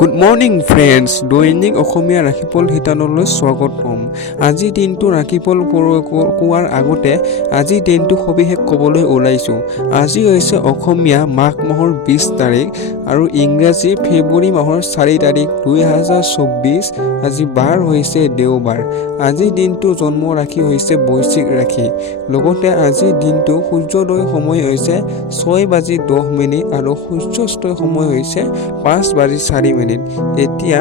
Good morning friends, দৈনিক অসমীয়া ৰাখিপল শিতানলৈ স্বাগতম। আজিৰ দিনটো ৰাখিপল কোৱাৰ আগতে আজিৰ দিনটো সবিশেষ ক'বলৈ ওলাইছোঁ। আজি হৈছে অসমীয়া মাঘ মাহৰ 20 তাৰিখ আৰু ইংৰাজী ফেব্ৰুৱাৰী মাহৰ 4 তাৰিখ 2024। আজি বাৰ হৈছে দেওবাৰ। আজিৰ দিনটো জন্ম ৰাশি হৈছে বৈশ্বিক ৰাশি। লগতে আজিৰ দিনটো সূৰ্যোদয় সময় হৈছে 6:10 আৰু সূৰ্যাস্তৰ সময় হৈছে 5:04। এতিয়া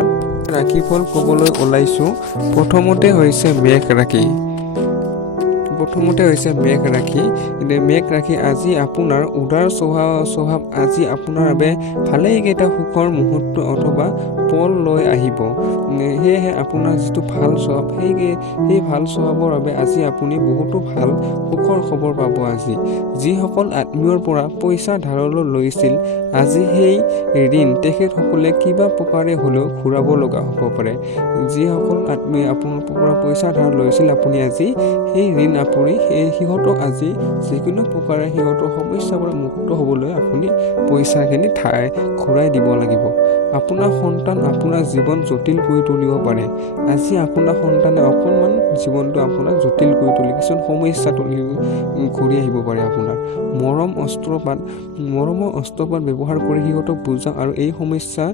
ৰাশিফল ক'বলৈ ওলাইছোঁ। প্ৰথমতে হৈছে মেঘ ৰাশি। মেঘ ৰাশি আজি আপোনাৰ উদাৰ স্বভাৱ আজি আপোনাৰ বাবে ভালেকেইটা সুখৰ মুহূৰ্ত অথবা পল লৈ আহিব। সেয়েহে আপোনাৰ যিটো ভাল স্বভাৱ সেই ভাল স্বভাৱৰ বাবে আজি আপুনি বহুতো ভাল সুখৰ খবৰ পাব। আজি যিসকল আত্মীয়ৰ পৰা পইচা ধাৰলৈ লৈছিল, আজি সেই ঋণ তেখেতসকলে কিবা প্ৰকাৰে হ'লেও ঘূৰাব লগা হ'ব পাৰে। যিসকল আত্মীয় আপোনাৰ পৰা পইচা ধাৰ লৈছিল, আপুনি আজি সেই ঋণ আপুনি সিহঁতক আজি যিকোনো প্ৰকাৰে সিহঁতৰ সমস্যাৰ পৰা মুক্ত হ'বলৈ আপুনি পইচাখিনি ঘূৰাই দিব লাগিব। আপোনাৰ সন্তান আপোনাৰ জীৱন জটিল কৰি তুলিব পাৰে। আজি আপোনাৰ সন্তানে অকণমান জীৱনটো আপোনাৰ জটিল কৰি তুলি কিছুমান সমস্যা ঘূৰি আহিব পাৰে। আপোনাৰ মৰমৰ অস্ত্ৰপাত ব্যৱহাৰ কৰি সিহঁতক বুজাওক আৰু এই সমস্যা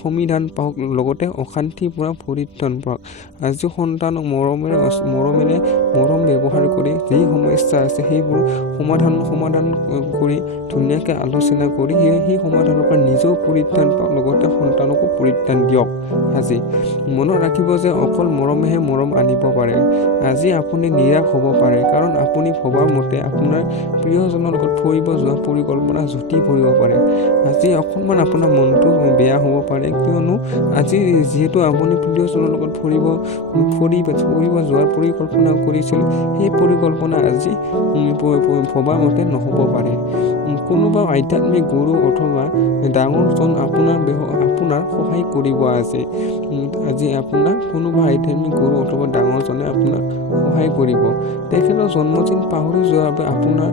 সমাধান পাওক, লগতে অশান্তিৰ পৰা পৰিত্ৰাণ পাওক। আজি সন্তানক মৰম ব্যৱহাৰ কৰি যি সমস্যা আছে সেইবোৰ সমাধান কৰি ধুনীয়াকৈ আলোচনা কৰি সেই সমাধানৰ পৰা নিজেও পৰিত্ৰাণ পাওক, লগতে সন্তানকো পৰিত্ৰাণ দিয়ক। আজি মনত ৰাখিব যে অকল মৰমেহে মৰম আনিব পাৰে। আজি আপুনি নিৰাশ হ'ব পাৰে, কাৰণ আপুনি ভবা মতে আপোনাৰ প্ৰিয়জনৰ লগত ফুৰিব যোৱা পৰিকল্পনা জুতি পৰিব পাৰে। আজি অকণমান আপোনাৰ মনটো বেয়া হ'ব পাৰে, কিয়নো আজি যিহেতু আপুনি প্ৰিয়জনৰ লগত ফুৰিব যোৱাৰ পৰিকল্পনা কৰিছিল, সেই পৰিকল্পনা আজি ভবা মতে নহ'ব পাৰে। কোনোবা আধ্যাত্মিক গুৰু অথবা ডাঙৰজন আপোনাৰ সহায় কৰিব। আজি আপোনাক কোনোবা আধ্যাত্মিক গুৰু অথবা ডাঙৰজনে আপোনাক সহায় কৰিব। তেখেতৰ জন্মদিন পাহৰি যোৱাৰ বাবে আপোনাৰ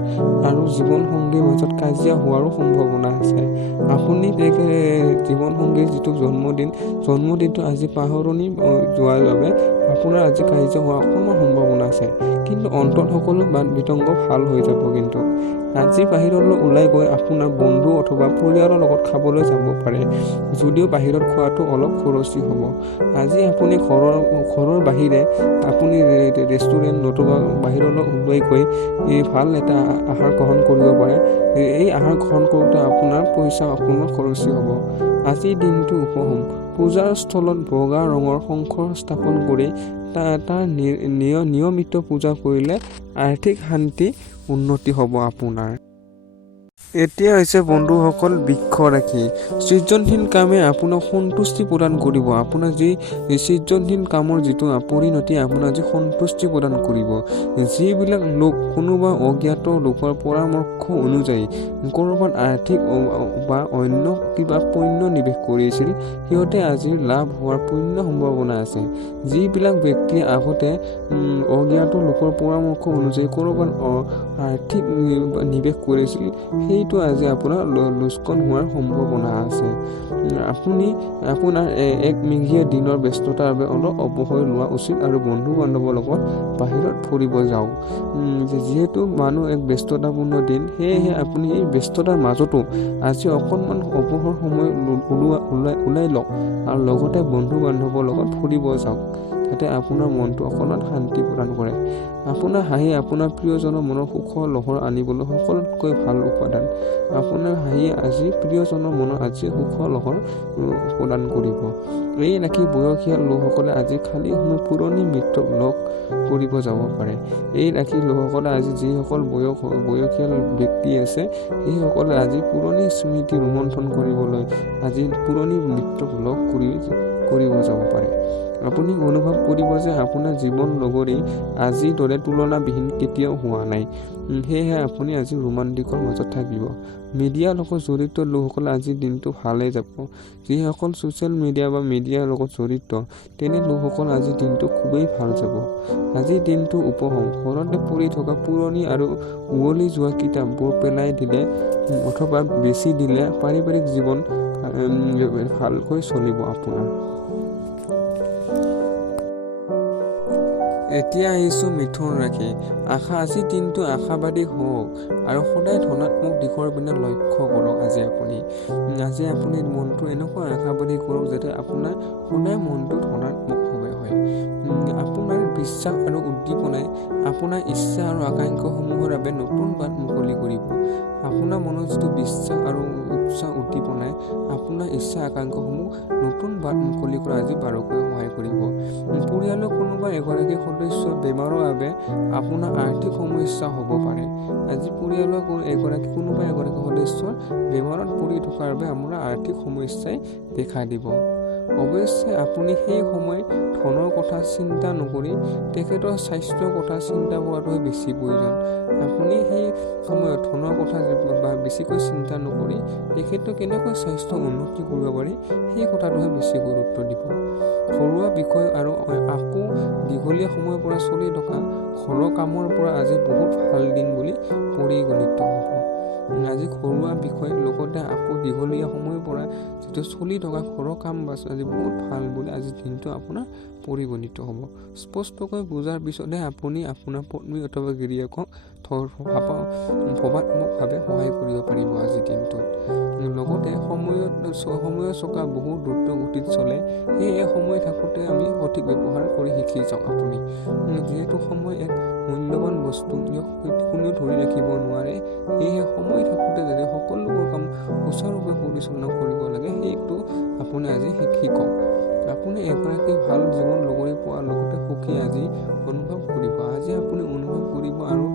আৰু জীৱন সংগীৰ মাজত কাজিয়া হোৱাৰো সম্ভাৱনা আছে। আপুনি জীৱন সংগীৰ যিটো জন্মদিনটো আজি পাহৰণি যোৱাৰ বাবে আপোনাৰ আজি কাজিয়া হোৱাৰ অকণমান সম্ভাৱনা আছে, কিন্তু অন্তত সকলো বাদ বিতংগ ভাল হৈ যাব। কিন্তু আজি বাহিৰলৈ ওলাই গৈ আপোনাৰ বন্ধু অথবা পৰিয়ালৰ লগত খাবলৈ যাব পাৰে, যদিও বাহিৰত খোৱাটো অলপ খৰচী হ'ব। আজি আপুনি ঘৰৰ বাহিৰে আপুনি ৰেষ্টুৰেণ্ট নতুবা বাহিৰলৈ ওলাই গৈ ভাল এটা আহাৰ গ্ৰহণ কৰিব পাৰে। এই আহাৰ গ্ৰহণ কৰোঁতে আপোনাৰ পইচা অকণমান খৰচী হ'ব। আজিৰ দিনটো উপশম। পূজাৰ স্থলত বগা ৰঙৰ শংখ স্থাপন কৰি তাৰ নিয়মিত পূজা কৰিলে আৰ্থিক শান্তি উন্নতি হ'ব আপোনাৰ। এতিয়া হৈছে বন্ধুসকল বৃক্ষ ৰাশি। সৃজনশীল কামে আপোনাক সন্তুষ্টি প্ৰদান কৰিব। আপোনাৰ যি সৃজনশীল কামৰ যিটো পৰিণতি আপোনাক যি সন্তুষ্টি প্ৰদান কৰিব। যিবিলাক লোক কোনোবা অজ্ঞাত লোকৰ পৰামৰ্শ অনুযায়ী ক'ৰবাত আৰ্থিক বা অন্য কিবা পুণ্য নিৱেশ কৰিছিল, সিহঁতে আজি লাভ হোৱাৰ পূৰ্ণ সম্ভাৱনা আছে। যিবিলাক ব্যক্তিয়ে আগতে অজ্ঞাত লোকৰ পৰামৰ্শ অনুযায়ী ক'ৰবাত আৰ্থিক নিৱেশ কৰিছিল, সেইটো আজি আপোনাৰ লোকচান হোৱাৰ সম্ভাৱনা আছে। আপুনি আপোনাৰ একমেঘীয়া দিনৰ ব্যস্ততাৰ বাবে অলপ অৱসৰ লোৱা উচিত আৰু বন্ধু বান্ধৱৰ লগত বাহিৰত ফুৰিব যাওক। যিহেতু মানুহ এক ব্যস্ততাপূৰ্ণ দিন, সেয়েহে আপুনি এই ব্যস্ততাৰ মাজতো আজি অকণমান অৱসৰ সময় ওলাই লওক আৰু লগতে বন্ধু বান্ধৱৰ লগত ফুৰিব যাওক, যাতে আপোনাৰ মনটো অকণমান শান্তি প্ৰদান কৰে। আপোনাৰ হাঁহি আপোনাৰ প্ৰিয়জনৰ মনৰ সুখৰ লহৰ আনিবলৈ সকলোতকৈ ভাল উপাদান। আপোনাৰ হাঁহি আজি প্ৰিয়জনৰ মনত আজি সুখৰ লহৰ প্ৰদান কৰিব। এই ৰাশি বয়সীয়াল লোকসকলে আজি খালী সময় পুৰণি মিত্ৰক লগ কৰিব যাব পাৰে। এই ৰাশি লোকসকলে আজি যিসকল বয়সীয়াল ব্যক্তি আছে, সেইসকলে আজি পুৰণি স্মৃতি ৰোমন্থন কৰিবলৈ আজি পুৰণি মিত্ৰক লগ কৰিব যাব পাৰে। আপুনি অনুভৱ কৰিব যে আপোনাৰ জীৱন লগৰী আজিৰ দৰে তুলনাবিহীন কেতিয়াও হোৱা নাই। সেয়েহে আপুনি আজি ৰোমান্টিকৰ মাজত থাকিব। মিডিয়াৰ লগত জড়িত লোকসকলে আজিৰ দিনটো ভালেই যাব। যিসকল ছ'চিয়েল মিডিয়া বা মিডিয়াৰ লগত জড়িত, তেনে লোকসকল আজিৰ দিনটো খুবেই ভাল যাব। আজিৰ দিনটো উপশম। ঘৰতে পৰি থকা পুৰণি আৰু উৱলি যোৱা কিতাপবোৰ পেলাই দিলে অথবা বেচি দিলে পাৰিবাৰিক জীৱন ভালকৈ চলিব আপোনাৰ। এতিয়া আহিছোঁ মিথুন ৰাশি। আজিৰ দিনটো আশাবাদী হওক আৰু সদায় ধনাত্মক দিশৰ পিনে লক্ষ্য কৰক। আজি আপুনি মনটো এনেকুৱা আশাবাদী কৰক যাতে আপোনাৰ সদায় মনটো ধনাত্মকভাৱে হয়। আপোনাৰ বিশ্বাস আৰু উদ্দীপনাই আপোনাৰ ইচ্ছা আৰু আকাংক্ষাসমূহৰ বাবে নতুন বাট মুকলি কৰিব। আপোনাৰ মনত যিটো বিশ্বাস আৰু উৎসাহ উদ্দীপনাই আপোনাৰ ইচ্ছা আকাংক্ষাসমূহ নতুন বাট মুকলি কৰা আজি বাৰুকৈ সহায় কৰিব। পৰিয়ালৰ কোনোবা এগৰাকী সদস্য বেমাৰৰ বাবে আপোনাৰ আৰ্থিক সমস্যা হ'ব পাৰে। আজি পৰিয়ালৰ কোনোবা এগৰাকী সদস্য বেমাৰত পৰি থকাৰ বাবে আপোনাৰ আৰ্থিক সমস্যাই দেখা দিব। অৱশ্যে আপুনি সেই সময়ত ধনৰ কথা চিন্তা নকৰি তেখেতৰ স্বাস্থ্যৰ কথা চিন্তা কৰাটোহে বেছি প্ৰয়োজন। আপুনি সেই সময়ত ধনৰ কথা বেছিকৈ চিন্তা নকৰি তেখেতৰ কেনেকৈ স্বাস্থ্য উন্নতি কৰিব পাৰি সেই কথাটোহে বেছি গুৰুত্ব দিব। ঘৰুৱা বিষয় আৰু আকৌ দীঘলীয়া সময়ৰ পৰা চলি থকা ঘৰৰ কামৰ পৰা আজি বহুত ভাল দিন বুলি পৰিগণিত হ'ব। আজি ঘৰুৱা বিষয় লগতে আকৌ দীঘলীয়া সময়ৰ পৰা যিটো চলি থকা ঘৰৰ কাম আজি বহুত ভাল বুলি আজিৰ দিনটো আপোনাৰ পৰিগণিত হ'ব। স্পষ্টকৈ বুজাৰ পিছতহে আপুনি আপোনাৰ পত্নী অথবা গিৰিয়েকক ভবাত্মকভাৱে সহায় কৰিব পাৰিব আজিৰ দিনটোত। লগতে সময়ৰ চকা বহুত দ্ৰুত গতিত চলে, সেয়ে সময় থাকোঁতে আমি সঠিক ব্যৱহাৰ কৰি শিকি যাওঁ। আপুনি যিহেতু সময় এক মূল্যৱান বস্তু, ইয়াক কোনেও ধৰি ৰাখিব নোৱাৰে, সেয়েহে সময় থাকোঁতে যদি সকলোবোৰ কাম সুচাৰুৰূপে পৰিচালনা কৰিব লাগে সেইটো আপুনি আজি শিকক। আপুনি এগৰাকী ভাল জীৱন লগৰী পোৱাৰ লগতে সুখী আজি অনুভৱ কৰিব। আজি আপুনি অনুভৱ কৰিব আৰু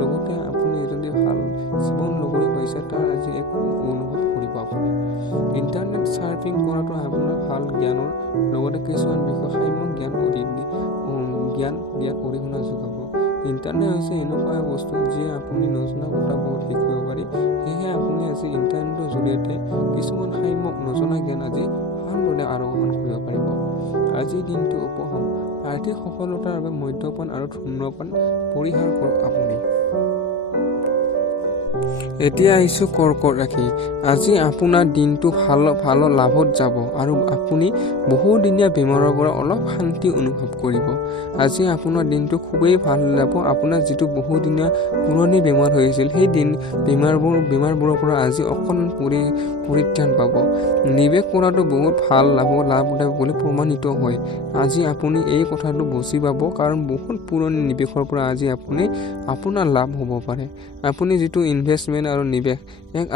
লগতে আপুনি যদি ভাল জীৱন লগৰী পাইছে তাৰ আজি এক অনুভৱ কৰিব। আপুনি ইণ্টাৰনেট চাৰ্ফিং কৰাটো আপোনাৰ ভাল জ্ঞানৰ লগতে কিছুমান বিষয় সাম্যক জ্ঞান দিয়াত অৰিহণা যোগাব। ইণ্টাৰনেট হৈছে এনেকুৱা বস্তু যিয়ে আপুনি নজনা কথা বহুত শিকিব পাৰি। সেয়েহে আপুনি আজি ইণ্টাৰনেটৰ জৰিয়তে কিছুমান সাম্যক নজনা জ্ঞান আজি ভালদৰে আৰোহণ কৰিব পাৰিব। আজিৰ দিনটো উপভোগ আৰ্থিক সফলতাৰ বাবে মদ্যপান আৰু ধূম্ৰপান পৰিহাৰ কৰক। আপুনি এতিয়া আহিছোঁ কৰ্কট ৰাশি। আজি আপোনাৰ দিনটো ভাল লাভত যাব আৰু আপুনি বহুদিনীয়া বেমাৰৰ পৰা অলপ শান্তি অনুভৱ কৰিব। আজি আপোনাৰ দিনটো খুবেই ভাল যাব। আপোনাৰ যিটো বহুদিনীয়া পুৰণি বেমাৰ হৈছিল সেই বেমাৰবোৰৰ পৰা আজি অকণমান পৰিত্ৰাণ পাব। নিৱেশ কৰাটো বহুত ভাল লাভদায়ক বুলি প্ৰমাণিত হয়। আজি আপুনি এই কথাটো বুজি পাব, কাৰণ বহুত পুৰণি নিৱেশৰ পৰা আজি আপোনাৰ লাভ হ'ব পাৰে। আপুনি যিটো ইনভেষ্টমেণ্ট আৰু নিৱেশ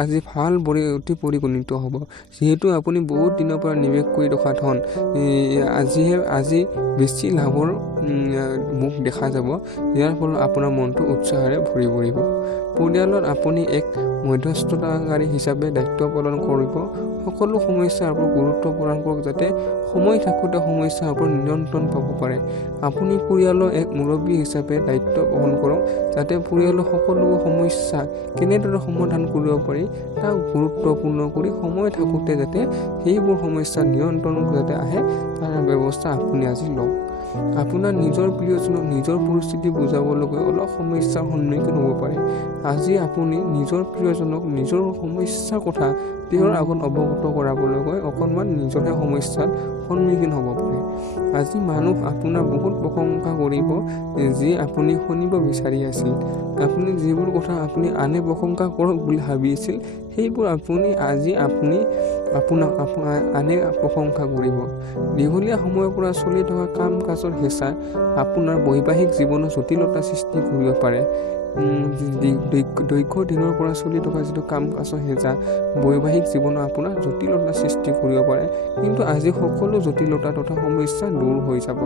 আজি ভাল অতি পৰিগণিত হ'ব। যিহেতু আপুনি বহুত দিনৰ পৰা নিৱেশ কৰি ৰখা ধন আজি বেছি লাভৰ মুখ দেখা যাব। ইয়াৰ ফলত আপোনাৰ মনটো উৎসাহেৰে ভৰি পৰিব। পৰিয়ালত আপুনি এক মধ্যস্থতাকাৰী হিচাপে দায়িত্ব পালন কৰিব। সকলো সমস্যাৰ ওপৰত গুৰুত্ব প্ৰদান কৰক যাতে সময় থাকোঁতে সমস্যাৰ ওপৰত নিয়ন্ত্ৰণ পাব পাৰে। আপুনি পৰিয়ালৰ এক মুৰব্বী হিচাপে দায়িত্ব বহন কৰক যাতে পৰিয়ালৰ সকলোবোৰ সমস্যা কেনেদৰে সমাধান কৰিব পাৰি তাক গুৰুত্বপূৰ্ণ কৰি সময় থাকোঁতে যাতে সেইবোৰ সমস্যা নিয়ন্ত্ৰণ যাতে আহে তাৰ ব্যৱস্থা আপুনি আজি লওক। আপোনাৰ নিজৰ প্ৰিয়জনক নিজৰ পৰিস্থিতি বুজাবলৈ অলপ সমস্যাৰ সন্মুখীন হ'ব পাৰে। আজি আপুনি নিজৰ প্ৰিয়জনক নিজৰ সমস্যাৰ কথা তেওঁৰ আগত অৱগত কৰাবলৈ অকণমান নিজৰে সমস্যাৰ সন্মুখীন হ'ব পাৰে। আজি মানুহ আপোনাৰ বহুত প্ৰশংসা কৰিব যি আপুনি শুনিব বিচাৰি আছিল। আপুনি যিবোৰ কথা আপুনি আনে প্ৰশংসা কৰক বুলি ভাবি আছিল সেইবোৰ আজি আনে প্ৰশংসা কৰিব। দীঘলীয়া সময়ৰ পৰা চলি থকা কাম কাজৰ হেঁচা আপোনাৰ বৈবাহিক জীৱনত জটিলতা সৃষ্টি কৰিব পাৰে। দীৰ্ঘ দিনৰ পৰা চলি থকা যিটো কাম কাজৰ হেঁচা বৈবাহিক জীৱনত আপোনাৰ জটিলতা সৃষ্টি কৰিব পাৰে, কিন্তু আজি সকলো জটিলতা তথা সমস্যা দূৰ হৈ যাব।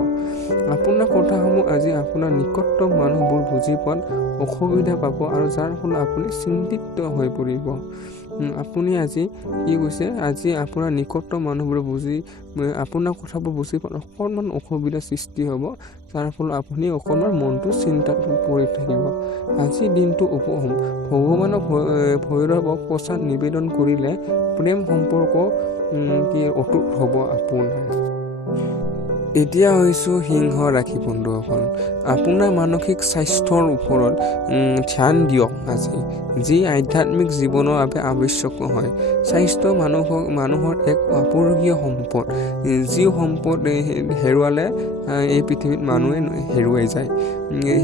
আপোনাৰ কথাসমূহ আজি আপোনাৰ নিকটতম মানুহবোৰ বুজি পোৱাত অসুবিধা পাব আৰু যাৰ ফলত আপুনি চিন্তিত হৈ পৰিব। আপুনি আজি আপোনাৰ নিকটতম মানুহবোৰে আপোনাৰ কথাবোৰ বুজি পোৱাত অকণমান অসুবিধাৰ সৃষ্টি হ'ব, যাৰ ফলত আপুনি অকণমান মনটো চিন্তাত পৰি থাকিব। আজিৰ দিনটো ভগৱানক ভৈৰৱক প্ৰসাদ নিবেদন কৰিলে প্ৰেম সম্পৰ্ক অটুট হ'ব আপোনাৰ। এতিয়া হৈছোঁ সিংহ ৰাশি বন্ধুসকল। আপোনাৰ মানসিক স্বাস্থ্যৰ ওপৰত ধ্যান দিয়ক আজি, যি আধ্যাত্মিক জীৱনৰ বাবে আৱশ্যক হয়। স্বাস্থ্য মানুহৰ এক অপূৰ্বীয় সম্পদ, যি সম্পদ হেৰুৱালে এই পৃথিৱীত মানুহে হেৰুৱাই যায়।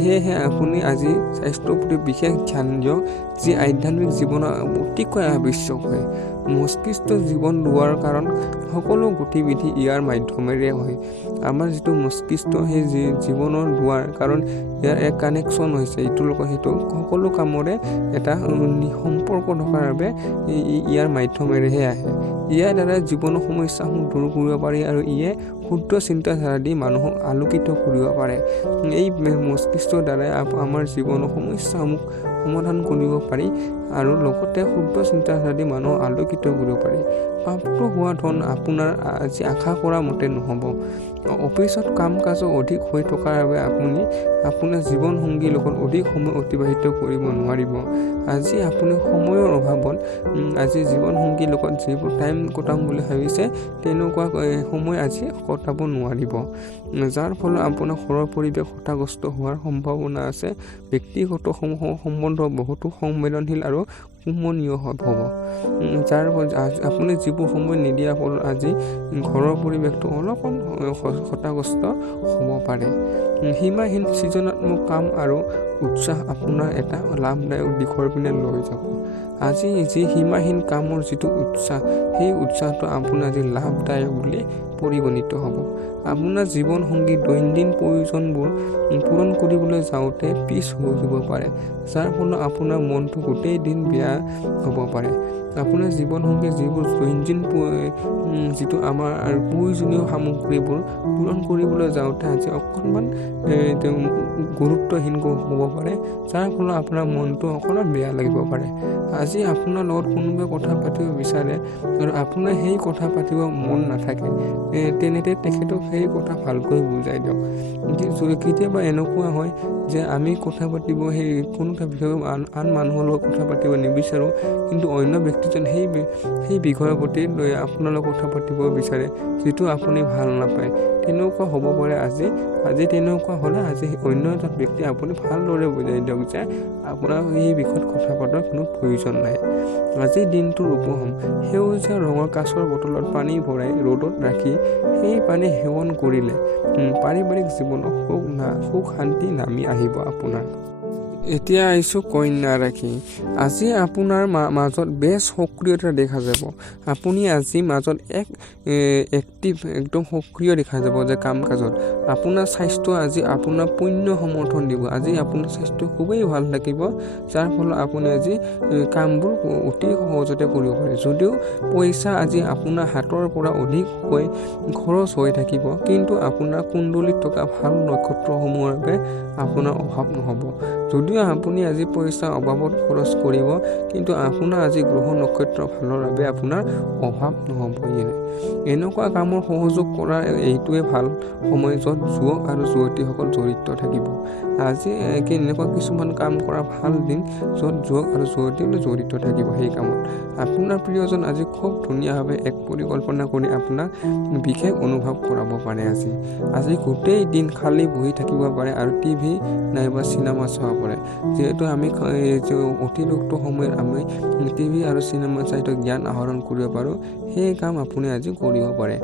সেয়েহে আপুনি আজি স্বাস্থ্যৰ প্ৰতি বিশেষ ধ্যান দিয়ক, যি আধ্যাত্মিক জীৱনৰ অতিকৈ আৱশ্যক হয়। মস্তিষ্ক জীৱন লোৱাৰ কাৰণ সকলো গতিবিধি ইয়াৰ মাধ্যমেৰে হয়। আমাৰ যিটো মস্তিষ্ক সেই জীৱনৰ লোৱাৰ কাৰণ ইয়াৰ এক কানেকশ্যন হৈছে ইটোৰ লগত সিটো, সকলো কামৰে এটা সম্পৰ্ক থকাৰ বাবে ইয়াৰ মাধ্যমেৰেহে আহে। ইয়াৰ দ্বাৰা জীৱনৰ সমস্যাসমূহ দূৰ কৰিব পাৰি আৰু ইয়ে শুদ্ধ চিন্তাধাৰা দি মানুহক আলোকিত কৰিব পাৰে। এই মস্তিষ্কৰ দ্বাৰাই আমাৰ জীৱনৰ সমস্যাসমূহ সমাধান কৰিব পাৰি আৰু লগতে শুদ্ধ চিন্তাধাৰা দি মানুহক আলোকিত কৰিব পাৰি। প্ৰাপ্ত হোৱা ধন আপোনাৰ আজি আশা কৰা মতে নহ'ব। অফিচত কাম কাজ অধিক হৈ থকাৰ বাবে আপুনি আপোনাৰ জীৱন সংগীৰ লগত অধিক সময় অতিবাহিত কৰিব নোৱাৰিব। আজি আপুনি সময়ৰ অভাৱত আজি জীৱন সংগীৰ লগত যিবোৰ টাইম কটাম বুলি ভাবিছে তেনেকুৱা সময় আজি কটাব নোৱাৰিব, যাৰ ফলত আপোনাৰ ঘৰৰ পৰিৱেশ হতাগ্ৰস্ত হোৱাৰ সম্ভাৱনা আছে। ব্যক্তিগত সম্বন্ধ বহুতো সংবেদনশীল আৰু কুমনীয় হ'ব, যাৰ ফলত আপুনি যিবোৰ সময় নিদিয়াৰ ফলত আজি ঘৰৰ পৰিৱেশটো অলপমান হতাগ্ৰস্ত হ'ব পাৰে। সীমাহীন সৃজনাত্মক কাম আৰু উৎসাহ আপোনাৰ এটা লাভদায়ক দিশৰ পিনে লৈ যাব। আজি যি সীমাহীন কামৰ যিটো উৎসাহ, সেই উৎসাহটো আপোনাৰ আজি লাভদায়ক বুলি পৰিগণিত হ'ব। আপোনাৰ জীৱন সংগী দৈনন্দিন প্ৰয়োজনবোৰ পূৰণ কৰিবলৈ যাওঁতে পিছ হৈ পাৰে, যাৰ ফলত আপোনাৰ মনটো গোটেই দিন বেয়া হ'ব পাৰে। আপোনাৰ জীৱন সংগী যিবোৰ দৈনন্দিন যিটো আমাৰ প্ৰয়োজনীয় সামগ্ৰীবোৰ পূৰণ কৰিবলৈ যাওঁতে আজি অকণমান গুৰুত্বহীন হ'ব পাৰে, যাৰ ফলত আপোনাৰ মনটো অকণমান বেয়া লাগিব পাৰে। আজি আপোনাৰ লগত কোনোবাই কথা পাতিব বিচাৰে আৰু আপোনাৰ সেই কথা পাতিব মন নাথাকে, তেনেতে তেখেতক সেই কথা ভালকৈ বুজাই দিয়ক। কেতিয়াবা এনেকুৱা হয় যে আমি কথা পাতিব সেই কোনো এটা বিষয়ে আন মানুহৰ লগত কথা পাতিব নিবিচাৰোঁ, কিন্তু অন্য ব্যক্তিজন সেই বিষয়ৰ প্ৰতি আপোনাৰ লগত কথা পাতিব বিচাৰে, যিটো আপুনি ভাল নাপায়। তেনেকুৱা হ'ব পাৰে আজি তেনেকুৱা হ'লে আজি অন্য এজন ব্যক্তি আপুনি ভালদৰে বুজাই দিয়ক যে আপোনাৰ এই বিষয়ত কথা পতাৰ কোনো প্ৰয়োজন নাই। আজিৰ দিনটোৰ উপশম, সেউজীয়া ৰঙৰ কাঁচৰ বটলত পানী ভৰাই ৰ'দত ৰাখি সেই পানী সেৱন কৰিলে পাৰিবাৰিক জীৱনত সুখ শান্তি নামি আহিব আপোনাৰ। এতিয়া আহিছোঁ কন্যা ৰাশি। আজি আপোনাৰ মাজত বেছ সক্ৰিয়তা দেখা যাব। আপুনি আজি মাজত এক্টিভ একদম সক্ৰিয় দেখা যাব যে কাম কাজত। আপোনাৰ স্বাস্থ্য আজি আপোনাৰ পূৰ্ণ সমৰ্থন দিব। আজি আপোনাৰ স্বাস্থ্য খুবেই ভাল থাকিব, যাৰ ফলত আপুনি আজি কামবোৰ অতি সহজতে কৰিব পাৰে। যদিও পইচা আজি আপোনাৰ হাতৰ পৰা অধিককৈ খৰচ হৈ থাকিব, কিন্তু আপোনাৰ কুণ্ডলীত থকা ভাল নক্ষত্ৰসমূহৰ বাবে আপোনাৰ অভাৱ নহ'ব। যদিও আপুনি আজি পইচা অভাৱত খৰচ কৰিব, কিন্তু আপোনাৰ আজি গ্ৰহ নক্ষত্ৰ ভালৰ বাবে আপোনাৰ অভাৱ নহ'ব। এনেকুৱা কামৰ সহযোগ কৰাৰ এইটোৱে ভাল সময় য'ত যুৱক আৰু যুৱতীসকল জড়িত থাকিব। আজি এনেকুৱা কিছুমান কাম কৰা ভাল দিন য'ত যুৱক আৰু যুৱতীসকলে জড়িত থাকিব সেই কামত। আপোনাৰ প্ৰিয়জন আজি খুব ধুনীয়াভাৱে এক পৰিকল্পনা কৰি আপোনাক বিশেষ অনুভৱ কৰাব পাৰে। আজি গোটেই দিন খালী বহি থাকিব পাৰে আৰু টিভি নাইবা চিনেমা চাব পাৰে। যিহেতু আমি অতিৰিক্ত সময়ত আমি টিভি আৰু চিনেমা চাই জ্ঞান আহৰণ কৰিব পাৰোঁ, সেই কাম আপুনি আজি কৰিব পাৰে।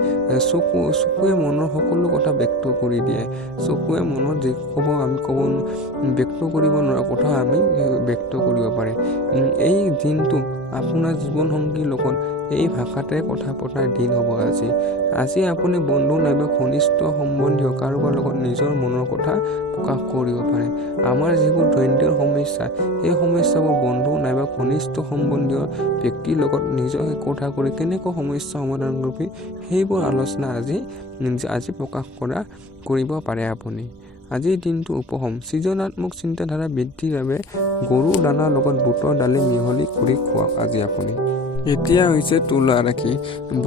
চকুৱে মনৰ সকলো কথা ব্যক্ত কৰি দিয়ে। চকুৱে মনত যি ব্যক্ত কৰিব নোৱাৰা কথা আমি ব্যক্ত কৰিব পাৰে। এই দিনটো আপোনাৰ জীৱন সংগীৰ লগত এই ভাষাতে কথা পতাৰ দিন হ'ব আজি আপুনি বন্ধু নাইবা ঘনিষ্ঠ সম্বন্ধীয় কাৰোবাৰ লগত নিজৰ মনৰ কথা প্ৰকাশ কৰিব পাৰে। আমাৰ যিবোৰ দৈনন্দিন সমস্যা, সেই সমস্যাবোৰ বন্ধু নাইবা ঘনিষ্ঠ সম্বন্ধীয় ব্যক্তিৰ লগত নিজৰ কথা কৰি কেনেকৈ সমস্যা সমাধান কৰিব, সেইবোৰ আলোচনা আজি প্ৰকাশ কৰিব পাৰে আপুনি। আজিৰ দিনটো উপশম, সৃজনাত্মক চিন্তাধাৰা বৃদ্ধিৰ বাবে গৰুৰ দানাৰ লগত বুটৰ দালি মিহলি কৰি খুৱাওক আজি আপুনি। এতিয়া হৈছে তুলা ৰাশি।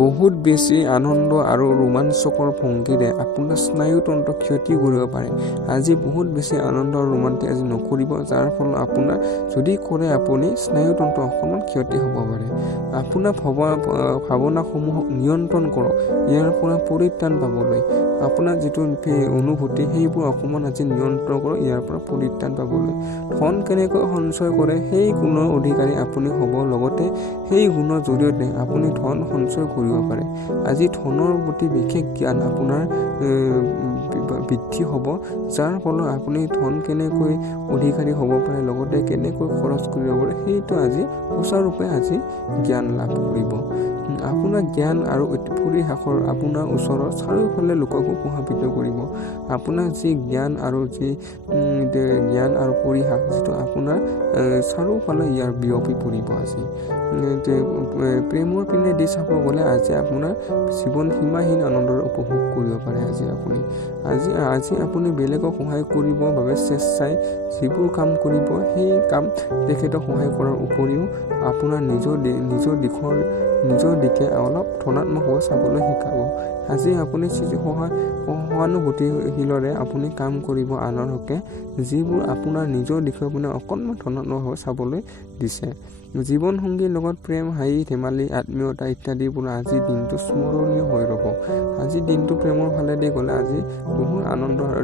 বহুত বেছি আনন্দ আৰু ৰোমাঞ্চকৰ ভংগীৰে আপোনাৰ স্নায়ুতন্ত্ৰ ক্ষতি কৰিব পাৰে। আজি বহুত বেছি আনন্দ আৰু ৰোমান্টিক আজি নকৰিব, যাৰ ফলত আপোনাৰ যদি কৰে আপুনি স্নায়ুতন্ত্ৰ অকণমান ক্ষতি হ'ব পাৰে। আপোনাৰ ভাৱনাসমূহক নিয়ন্ত্ৰণ কৰক, ইয়াৰ পৰা পৰিত্ৰাণ পাবলৈ। আপোনাৰ যিটো অনুভূতি সেইবোৰ অকণমান আজি নিয়ন্ত্ৰণ কৰক ইয়াৰ পৰা পৰিত্ৰাণ পাবলৈ। ধন কেনেকৈ সঞ্চয় কৰে সেই গুণৰ অধিকাৰী আপুনি হ'ব, লগতে সেই গুণৰ জৰিয়তে আপুনি ধন সঞ্চয় কৰিব পাৰে। আজি ধনৰ প্ৰতি বিশেষ জ্ঞান আপোনাৰ বৃদ্ধি হ'ব, যাৰ ফলত আপুনি ধন কেনেকৈ অধিকাৰী হ'ব পাৰে, লগতে কেনেকৈ খৰচ কৰিব পাৰে সেইটো আজি সুচাৰুৰূপে আজি জ্ঞান লাভ কৰিব। আপোনাৰ জ্ঞান আৰু পৰিহাসৰ আপোনাৰ ওচৰৰ চাৰিওফালে লোককো প্ৰভাৱিত কৰিব। আপোনাৰ যি জ্ঞান আৰু পৰিহাস যিটো আপোনাৰ চাৰিওফালে ইয়াৰ বিয়পি পৰিব। আজি প্ৰেমৰ পিনে দি চাব গ'লে আজি আপোনাৰ জীৱন সীমাহীন আনন্দৰে উপভোগ কৰিব পাৰে। আজি আপুনি বেলেগক সহায় কৰিবৰ বাবে স্বেচ্ছাই যিবোৰ কাম কৰিব সেই কাম তেখেতক সহায় কৰাৰ উপৰিও আপোনাৰ নিজৰ দিশে অলপ ধনাত্মকভাৱে চাবলৈ শিকাব। আজি আপুনি সহানুভূতিশীলৰে আপুনি কাম কৰিব আনৰ হকে, যিবোৰ আপোনাৰ নিজৰ দিশে আপুনি অকণমান ধনাত্মকভাৱে চাবলৈ দিছে। জীৱন সংগীৰ লগত প্ৰেম, হাঁহি ধেমালি, আত্মীয়তা ইত্যাদিবোৰ আজিৰ দিনটো স্মৰণীয় হৈ ৰ'ব। আজিৰ দিনটো প্ৰেমৰ ফালেদি গ'লে আজি বহুত আনন্দ আৰু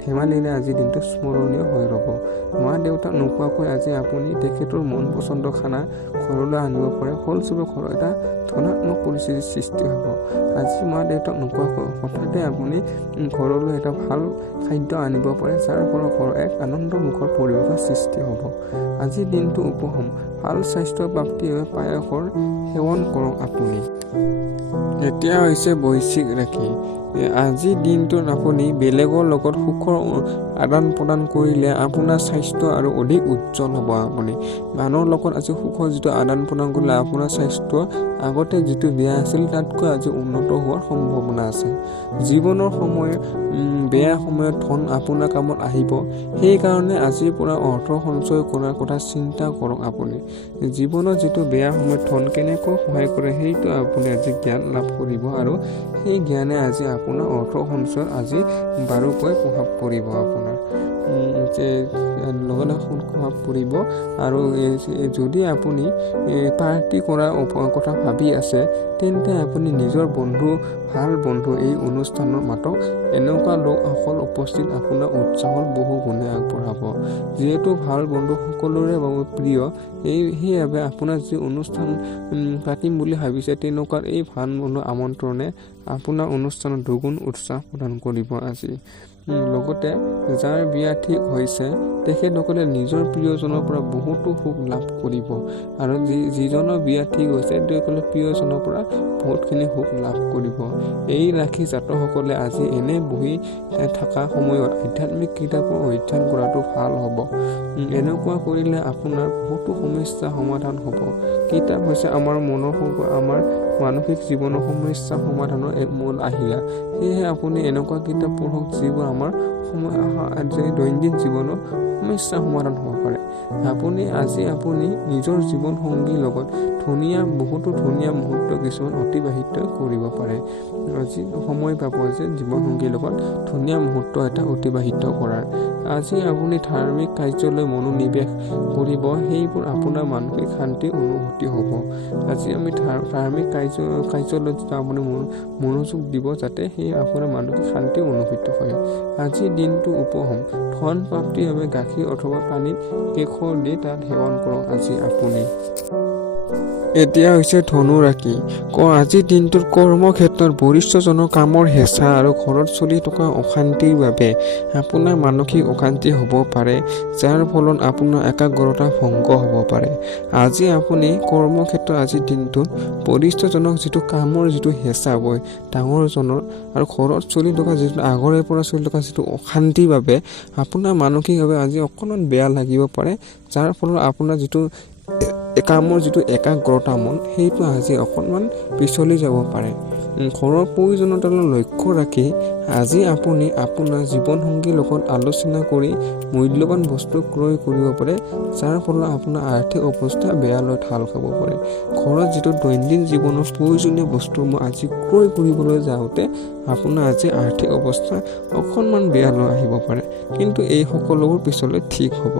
ধেমালিৰে আজিৰ দিনটো স্মৰণীয় হৈ ৰ'ব। মা দেউতাক নোকোৱাকৈ আজি আপুনি তেখেতৰ মন পচন্দৰ খানা ঘৰলৈ আনিব পাৰে, ফলস্বৰূপে ঘৰত এটা ধনাত্মক পৰিস্থিতিৰ সৃষ্টি হ'ব। আজি মা দেউতাক নোকোৱাকৈ হঠাতে আপুনি ঘৰলৈ এটা ভাল খাদ্য আনিব পাৰে, যাৰ ফলত ঘৰৰ এক আনন্দমুখৰ পৰিৱেশৰ সৃষ্টি হ'ব। আজিৰ দিনটো উপশম, ভাল স্বাস্থ্য প্ৰাপ্তিৰ বাবে পায়সৰ সেৱন কৰক আপুনি। এতিয়া হৈছে বৈশ্বিক ৰাশি। আজিৰ দিনটোত আপুনি বেলেগৰ লগত সুখৰ আদান প্ৰদান কৰিলে আপোনাৰ স্বাস্থ্য আৰু অধিক উজ্জ্বল হ'ব। আপুনি মানুহৰ লগত আজি সুখৰ যিটো আদান প্ৰদান কৰিলে আপোনাৰ স্বাস্থ্য আগতে যিটো বেয়া আছিল তাতকৈ আজি উন্নত হোৱাৰ সম্ভাৱনা আছে। জীৱনৰ বেয়া সময়ত ধন আপোনাৰ কামত আহিব, সেইকাৰণে আজিৰ পৰা অৰ্থ সঞ্চয় কৰাৰ কথা চিন্তা কৰক আপুনি। জীৱনৰ যিটো বেয়া সময়ত ধন কেনেকৈ সহায় কৰে সেইটো আপুনি আজি জ্ঞান লাভ কৰিব, আৰু সেই জ্ঞানে আজি আপোনাৰ অৰ্থ সঞ্চয়ত আজি বাৰুকৈ প্ৰভাৱ পৰিব। আপোনাৰ লগতে প্ৰভাৱ পৰিব। আৰু যদি আপুনি পাৰ্টি কৰাৰ কথা ভাবি আছে, তেন্তে আপুনি নিজৰ ভাল বন্ধু এই অনুষ্ঠানত মাতক। এনেকুৱা লোকসকল উপস্থিত আপোনাৰ উৎসাহত বহু গুণে আগবঢ়াব। যিহেতু ভাল বন্ধু সকলোৰে বাবে প্ৰিয়, সেইবাবে আপোনাৰ যি অনুষ্ঠান পাতিম বুলি ভাবিছে তেনেকুৱা এই ভাল বন্ধু আমন্ত্ৰণে আপোনাৰ অনুষ্ঠানত দুগুণ উৎসাহ প্ৰদান কৰিব আজি। লগতে যাৰ বিয়া ঠিক হৈছে তেখেতসকলে নিজৰ প্ৰিয়জনৰ পৰা বহুতো সুখ লাভ কৰিব, আৰু যিজনৰ বিয়া ঠিক হৈছে তেওঁলোকে প্ৰিয়জনৰ পৰা বহুতখিনি সুখ লাভ কৰিব। এই ৰাশি জাতকসকলে আজি এনে বহি থকা সময়ত আধ্যাত্মিক কিতাপৰ অধ্যয়ন কৰাটো ভাল হ'ব। এনেকুৱা কৰিলে আপোনাৰ বহুতো সমস্যা সমাধান হ'ব। কিতাপ হৈছে আমাৰ মানসিক জীৱনৰ সমস্যা সমাধানৰ এক মূল আহিলা। সেয়েহে আপুনি এনেকুৱা কিতাপ পঢ়ক যিবোৰ আমাৰ দৈনন্দিন জীৱনৰ সমস্যা সমাধান হ'ব পাৰে। আপুনি নিজৰ জীৱন সংগীৰ লগত বহুতো ধুনীয়া মুহূৰ্ত কিছুমান অতিবাহিত কৰিব পাৰে। আজি সময় পাব যে জীৱন সংগীৰ লগত ধুনীয়া মুহূৰ্ত এটা অতিবাহিত কৰাৰ। আজি আপুনি ধাৰ্মিক কাৰ্যলৈ মনোনিৱেশ কৰিব, সেইবোৰ আপোনাৰ মানসিক শান্তিৰ অনুভূতি হ'ব। আজি আমি ধাৰ্মিক কাৰ্যলৈ আপুনি মনোযোগ দিব, যাতে সেই আপোনাৰ মানসিক শান্তি অনুভূত হয়। আজিৰ দিনটো উপশম, ধন প্ৰাপ্তিৰ বাবে গাখীৰ অথবা পানীত কেশৰ দি তাত সেৱন কৰক আজি আপুনি। এতিয়া হৈছে ধনু ৰাশি। আজিৰ দিনটোত কৰ্মক্ষেত্ৰত বৰিষ্ঠজনৰ কামৰ হেঁচা আৰু ঘৰত চলি থকা অশান্তিৰ বাবে আপোনাৰ মানসিক অশান্তি হ'ব পাৰে, যাৰ ফলত আপোনাৰ একাগ্ৰতা ভংগ হ'ব পাৰে। আজি আপুনি কৰ্মক্ষেত্ৰত আজিৰ দিনটোত বৰিষ্ঠজনক যিটো কামৰ যিটো হেঁচা বয় ডাঙৰজনৰ, আৰু ঘৰত চলি থকা যিটো আগৰে পৰা চলি থকা যিটো অশান্তিৰ বাবে আপোনাৰ মানসিকভাৱে আজি অকণমান বেয়া লাগিব পাৰে, যাৰ ফলত আপোনাৰ যিটো কামৰ যিটো একাগ্ৰতা মন সেইটো আজি অকণমান পিছলি যাব পাৰে। ঘৰৰ প্ৰয়োজনীয়তালৈ লক্ষ্য ৰাখি আজি আপুনি আপোনাৰ জীৱনসংগীৰ লগত আলোচনা কৰি মূল্যৱান বস্তু ক্ৰয় কৰিব পাৰে, যাৰ ফলত আপোনাৰ আৰ্থিক অৱস্থা বেয়ালৈ ঢাল খাব পাৰে। ঘৰত যিটো দৈনন্দিন জীৱনৰ প্ৰয়োজনীয় বস্তুসমূহ আজি ক্ৰয় কৰিবলৈ যাওঁতে আপোনাৰ আজি আৰ্থিক অৱস্থা অকণমান বেয়ালৈ আহিব পাৰে, কিন্তু এই সকলোবোৰ পিছলৈ ঠিক হ'ব।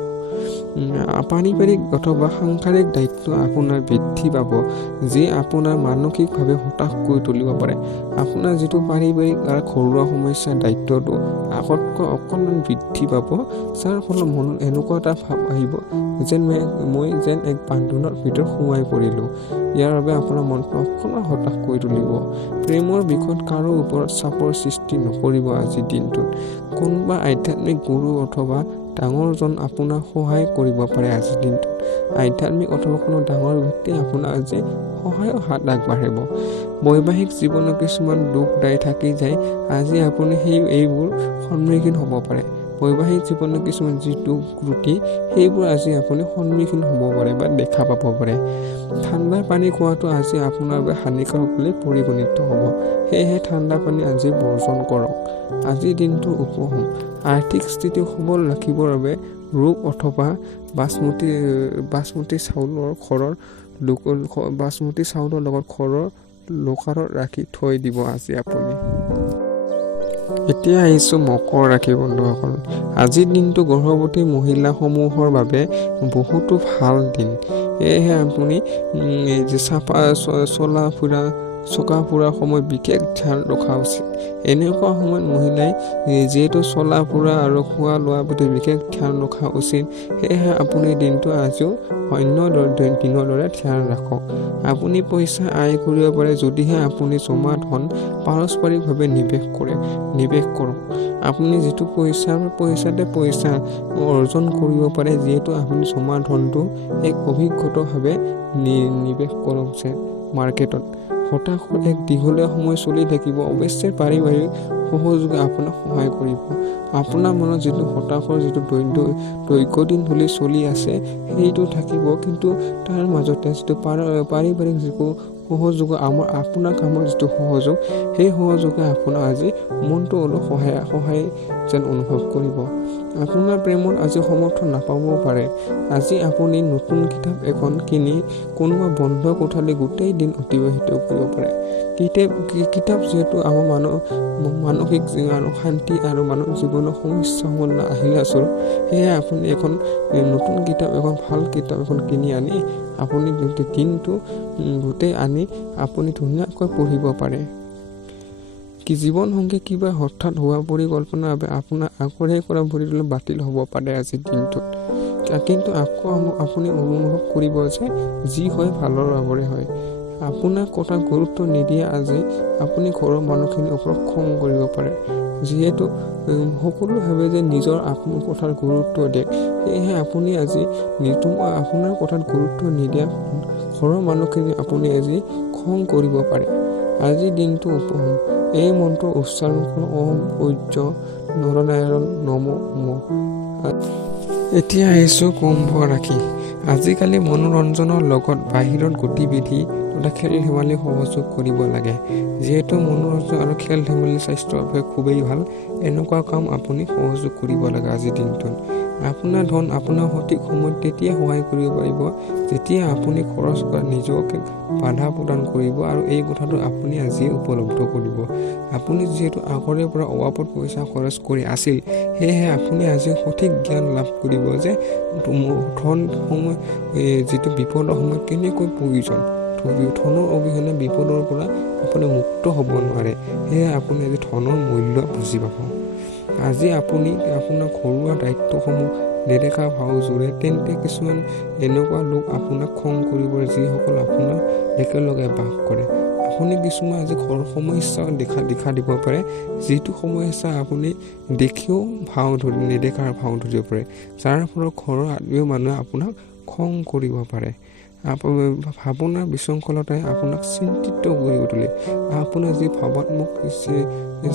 পাৰিবাৰিক অথবা সাংসাৰিক দায়িত্ব আপোনাৰ বৃদ্ধি পাব, যি আপোনাৰ মানসিকভাৱে হতাশ কৰি তুলিব পাৰে। আপোনাৰ যিটো পাৰিবাৰিক আৰু ঘৰুৱা সমস্যাৰ দায়িত্বটো আগতকৈ অকণমান বৃদ্ধি পাব, যাৰ ফলত মনত এনেকুৱা এটা ভাৱ আহিব যেন মই যেন এক বান্ধোনৰ ভিতৰত সোমাই পৰিলোঁ। ইয়াৰ বাবে আপোনাৰ মনটো অকণমান হতাশ কৰি তুলিব। প্ৰেমৰ বিষয়ত কাৰো ওপৰত চাপৰ সৃষ্টি নকৰিব আজিৰ দিনটোত। কোনোবা আধ্যাত্মিক গুৰু অথবা ডাঙৰজন আপোনাক সহায় কৰিব পাৰে আজিৰ দিনটোত। আধ্যাত্মিক অথবা কোনো ডাঙৰ ব্যক্তিয়ে আপোনাক আজি সহায়ৰ হাত আগবাঢ়িব। বৈবাহিক জীৱনত কিছুমান দুখ দায় থাকি যায়, আজি আপুনি এইবোৰ সন্মুখীন হ'ব পাৰে। বৈবাহিক জীৱনত কিছুমান যি দুখ ত্ৰুটি সেইবোৰ আজি আপুনি সন্মুখীন হ'ব পাৰে বা দেখা পাব পাৰে। ঠাণ্ডা পানী খোৱাটো আজি আপোনাৰ বাবে হানিকাৰক বুলি পৰিগণিত হ'ব, সেয়েহে ঠাণ্ডা পানী আজি বৰ্জন কৰক। আজিৰ দিনটোৰ উপশম, আৰ্থিক স্থিতি সবল ৰাখিবৰ বাবে ৰূপ অথবা বাচমতি চাউলৰ লগত খৰৰ লোকাৰত ৰাখি থৈ দিব আজি আপুনি। এতিয়া আহিছোঁ মকৰ ৰাশি বন্ধুসকল। আজিৰ দিনটো গৰ্ভৱতী মহিলাসমূহৰ বাবে বহুতো ভাল দিন। সেয়েহে আপুনি চকা ফুৰা সময় বিশেষ ধ্যান ৰখা উচিত। এনেকুৱা সময়ত মহিলাই যিহেতু চলা ফুৰা আৰু খোৱা লোৱাৰ প্ৰতি বিশেষ ধ্যান ৰখা উচিত, সেয়েহে আপুনি দিনটো আজিও অন্য দিনৰ দৰে ধ্যান ৰাখক। আপুনি পইচা আয় কৰিব পাৰে যদিহে আপুনি জমা ধন পাৰস্পৰিকভাৱে নিৱেশ কৰক। আপুনি যিটো পইচাতে অৰ্জন কৰিব পাৰে, যিহেতু আপুনি জমা ধনটো এক অভিজ্ঞতাভাৱে নিৱেশ কৰক যে মাৰ্কেটত। হতাশৰ এক দীঘলীয়া সময় চলি থাকিব, অৱশ্যে পাৰিবাৰিক সহযোগে আপোনাক সহায় কৰিব। আপোনাৰ মনত যিটো হতাশৰ যিটো দীৰ্ঘদিন ধৰি চলি আছে সেইটো থাকিব, কিন্তু তাৰ মাজতে যিটো পাৰিবাৰিক যিটো সহযোগ আপোনাৰ কামৰ যিটো সহযোগ, সেই সহযোগে আপোনাৰ আজি মনটো অলপ সহায় যেন অনুভৱ কৰিব। আপোনাৰ প্ৰেমত আজি সমৰ্থন নাপাবও পাৰে। আজি আপুনি নতুন কিতাপ এখন কিনি কোনোবা বন্ধ কোঠালি গোটেই দিন অতিবাহিত কৰিব পাৰে। কিতাপ যিহেতু আমাৰ মানসিক আৰু শান্তি আৰু মানৱ জীৱনৰ সমস্যাসমূহ আহিলা স্বৰূপ, সেয়ে আপুনি এখন নতুন কিতাপ এখন ভাল কিতাপ এখন কিনি আনি আপুনি দিনটো গোটেই আনি আপুনি ধুনীয়াকৈ পঢ়িব পাৰে। জীৱনসংগী কিবা হঠাৎ হোৱা পৰিকল্পনাৰ বাবে আপোনাৰ আগৰে কৰা পৰিকল্পনা বাতিল হ'ব পাৰে আজিৰ দিনটোত, কিন্তু আকৌ আপুনি অনুভৱ কৰিব যে যি হয় ভালৰ বাবৰে হয়। আপোনাক কথাত গুৰুত্ব নিদিয়ে আজি আপুনি ঘৰৰ মানুহখিনিৰ ওপৰত খং কৰিব পাৰে, যিহেতু সকলো ভাবে যে নিজৰ আপোনাৰ কথাত গুৰুত্ব দিয়ে, সেয়েহে আপুনি আজি আপোনাৰ কথাত গুৰুত্ব নিদিয়া ঘৰৰ মানুহখিনি আপুনি আজি খং কৰিব পাৰে। আজিৰ দিনটো উপশম, এই মন্ত্ৰৰ উচ্চাৰণ কৰক, ওম সূৰ্য নৰনাৰায়ণ নমঃ। এতিয়া আহিছোঁ কুম্ভ ৰাশি। আজিকালি মনোৰঞ্জনৰ লগত বাহিৰত গতিবিধি তথা খেল ধেমালি সহযোগ কৰিব লাগে, যিহেতু মনোৰঞ্জন আৰু খেল ধেমালি স্বাস্থ্যৰ বাবে খুবেই ভাল। এনেকুৱা কাম আপুনি সহযোগ কৰিব লাগে আজিৰ দিনটোত। আপোনাৰ ধন আপোনাৰ সঠিক সময়ত তেতিয়া সহায় কৰিব পাৰিব যেতিয়া আপুনি খৰচ কৰা নিজকে বাধা প্ৰদান কৰিব, আৰু এই কথাটো আপুনি আজিয়ে উপলব্ধ কৰিব। আপুনি যিহেতু আগৰে পৰা অবাবত পইচা খৰচ কৰি আছিল, সেয়েহে আপুনি আজি সঠিক জ্ঞান লাভ কৰিব যে ধনসমূহ যিটো বিপদৰ সময়ত কেনেকৈ প্ৰয়োজন। ধনৰ অবিহনে বিপদৰ পৰা আপুনি মুক্ত হ'ব নোৱাৰে, সেয়ে আপুনি আজি ধনৰ মূল্য বুজি পাব। আজি আপুনি আপোনাৰ ঘৰুৱা দায়িত্বসমূহ নেদেখা ভাও জোৰে তেন্তে কিছুমান এনেকুৱা লোক আপোনাক খং কৰিব যিসকল আপোনাৰ একেলগে বাস কৰে। আপুনি কিছুমান আজি ঘৰৰ সমস্যা দেখা দিব পাৰে, যিটো সমস্যা আপুনি দেখিও নেদেখাৰ ভাও ধৰিব পাৰে, যাৰ ফলত ঘৰৰ আত্মীয় মানুহে আপোনাক খং কৰিব পাৰে। ভাৱনাৰ বিশৃংখলতাই আপোনাক চিন্তিত কৰি তোলে। আপোনাৰ যি ভাৱাত্মক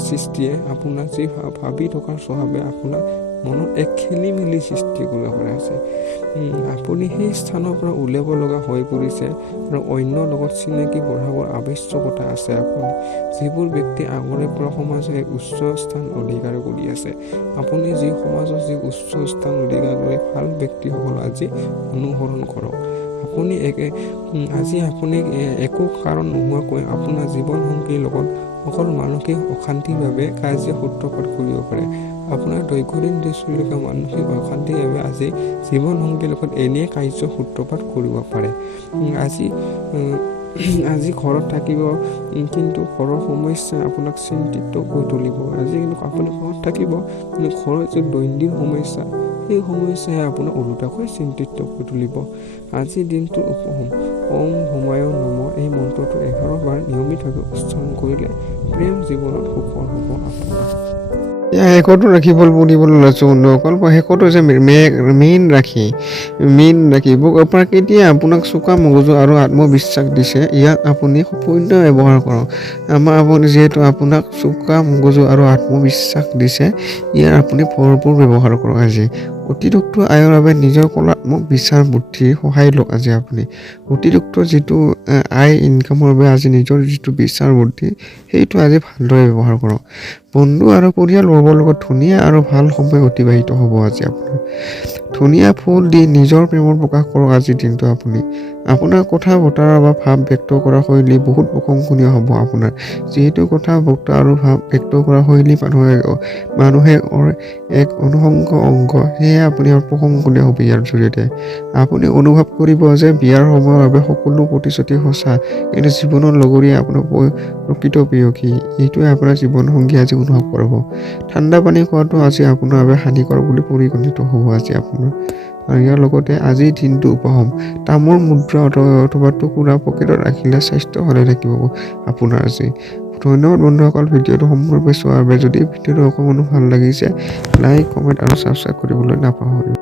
সৃষ্টিয়ে আপোনাৰ যি ভাবি থকাৰ স্বভাৱে আপোনাৰ মনত এক খেলি মেলি সৃষ্টি কৰিব পাৰে আছে। আপুনি সেই স্থানৰ পৰা উলিয়াব লগা হৈ পৰিছে আৰু অন্যৰ লগত চিনাকি বঢ়াবৰ আৱশ্যকতা আছে। আপুনি যিবোৰ ব্যক্তি আগৰে পৰা সমাজৰ এক উচ্চ স্থান অধিকাৰ কৰি আছে, আপুনি যি সমাজৰ যি উচ্চ স্থান অধিকাৰ কৰি ভাল ব্যক্তিসকল আজি অনুসৰণ কৰক। আপুনি আজি আপুনি একো কাৰণ নোহোৱাকৈ আপোনাৰ জীৱনসংগীৰ লগত অকল মানসিক অশান্তিৰ বাবে কাজিয়া সূত্ৰপাত কৰিব পাৰে। আপোনাৰ দীৰ্ঘদিন ধৰি চলি থকা মানসিক অশান্তিৰ বাবে আজি জীৱনসংগীৰ লগত এনেই কাৰ্য সূত্ৰপাত কৰিব পাৰে। আজি ঘৰত থাকিব, কিন্তু ঘৰৰ সমস্যাই আপোনাক চিন্তিত কৰি তুলিব। আজি কিন্তু আপুনি ঘৰত থাকিব, কিন্তু ঘৰৰ যি দৈনন্দিন সমস্যা, সেই সমস্যাই আপোনাক ওলোটাকৈ চিন্তিত কৰি তুলিব। আজিৰ দিনটোৰ ওম হুমায়ুন নম এই মন্ত্ৰটো 11 বাৰ নিয়মিতভাৱে উচ্চাৰণ কৰিলে প্ৰেম জীৱনত সুফল হ'ব আপোনাৰ। শেষতো ৰাখি ফল বুলিবলৈ লৈছোঁ বন্ধুসকল। শেষতো হৈছে মীন ৰাশি প্ৰকৃতিয়ে আপোনাক চোকা মগজু আৰু আত্মবিশ্বাস দিছে, ইয়াক আপুনি সম্পূৰ্ণ ব্যৱহাৰ কৰক। আপুনি যিহেতু আপোনাক চোকা মগজু আৰু আত্মবিশ্বাস দিছে, ইয়াৰ আপুনি ভৰপূৰ ব্যৱহাৰ কৰক। আজি অতিৰিক্ত আয়ৰ বাবে নিজৰ কলাত্মক বিচাৰ বুদ্ধিৰ সহায় লওক। আজি আপুনি অতিৰিক্ত যিটো আয় ইনকামৰ বাবে আজি নিজৰ যিটো বিচাৰ বুদ্ধি, সেইটো আজি ভালদৰে ব্যৱহাৰ কৰক। বন্ধু আৰু পৰিয়ালবৰ্গৰ লগত ধুনীয়া আৰু ভাল সময় অতিবাহিত হ'ব। আজি আপোনাৰ ধুনীয়া ফুল দি নিজৰ প্ৰেমৰ প্ৰকাশ কৰক। আজিৰ দিনটো আপোনাৰ কথা বতৰা বা ভাৱ ব্যক্ত কৰা শৈলী বহুত প্ৰশংসনীয় হ'ব। আপোনাৰ যিহেতু কথা বতৰা আৰু ভাৱ ব্যক্ত কৰা শৈলী মানুহে এক অনুষংগ অংগ, সেয়ে আপুনি প্ৰশংসনীয় হ'ব। ইয়াৰ জৰিয়তে আপুনি অনুভৱ কৰিব যে বিয়াৰ সময়ৰ বাবে সকলো প্ৰতিশ্ৰুতি সঁচা, কিন্তু জীৱনৰ লগৰীয়া আপোনাৰ প্ৰকৃত প্ৰেয়সী, এইটোৱে আপোনাৰ জীৱনসংগী আজি অনুভৱ কৰিব। ঠাণ্ডা পানী খোৱাটো আজি আপোনাৰ বাবে হানিকৰ বুলি পৰিগণিত হ'ব। আজি আপোনাৰ আৰু ইয়াৰ লগতে আজিৰ দিনটো উপশম তামোল মুদ্ৰা অথবা টুকুৰা পকেটত ৰাখিলে স্বাস্থ্য ভালে থাকিব আপোনাৰ। আজি ধন্যবাদ বন্ধুসকল ভিডিঅ'টো সম্পূৰ্ণৰূপে চোৱাৰ বাবে। যদি ভিডিঅ'টো অকণমানো ভাল লাগিছে, লাইক, কমেণ্ট আৰু ছাবস্ক্ৰাইব কৰিবলৈ নাপাহৰিব।